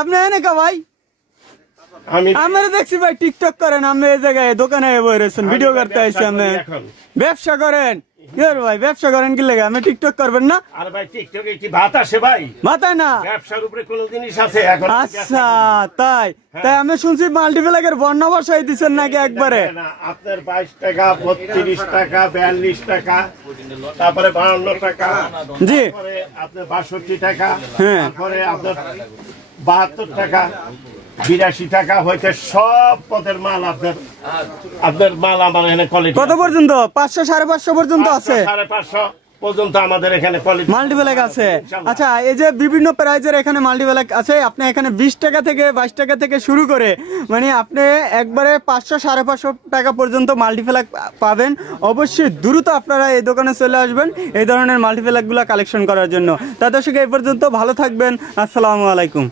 আপনি এনে কা ভাই আমরা দেখছি ভাই টিকটক করেন আপনি এই জায়গায় দোকানে বসেছেন ভিডিও করতে আইছি আপনি ব্যবসা করেন ভাই ব্যবসা করেন কি লাগে আপনি টিকটক করবেন না আরে ভাই টিকটকে কি ভাত আসে ভাই ভাত না ব্যবসার উপরে কোন জিনিস আছে এখন আচ্ছা তাই আমি শুনছি মাল্টিপ্লেক্সের বর্ণনা বসাই দিবেন নাকি একবারে না আপনার 22 টাকা 32 টাকা 42 টাকা তারপরে 52 টাকা জি তারপরে আপনার 62 টাকা হ্যাঁ তারপরে আপনার 72 টাকা 82 টাকা হইতে সব পদের মাল আপনার মাল আমার এখানে কোয়ালিটি কত পর্যন্ত 500 550 পর্যন্ত আছে 550 পর্যন্ত আমাদের এখানে কোয়ালিটি মাল্টিপ্লেক্স আছে আচ্ছা এই যে বিভিন্ন প্রাইজের এখানে মাল্টিপ্লেক্স আছে আপনি এখানে 20 টাকা থেকে 22 টাকা থেকে শুরু করে মানে আপনি একবারে 500 550 টাকা পর্যন্ত মাল্টিপ্লেক্স পাবেন অবশ্যই দ্রুত আপনারা এই দোকানে চলে আসবেন এই ধরনের মাল্টিপ্লেক্সগুলো কালেকশন করার জন্য তা দর্শক এই পর্যন্ত ভালো থাকবেন আসসালামু আলাইকুম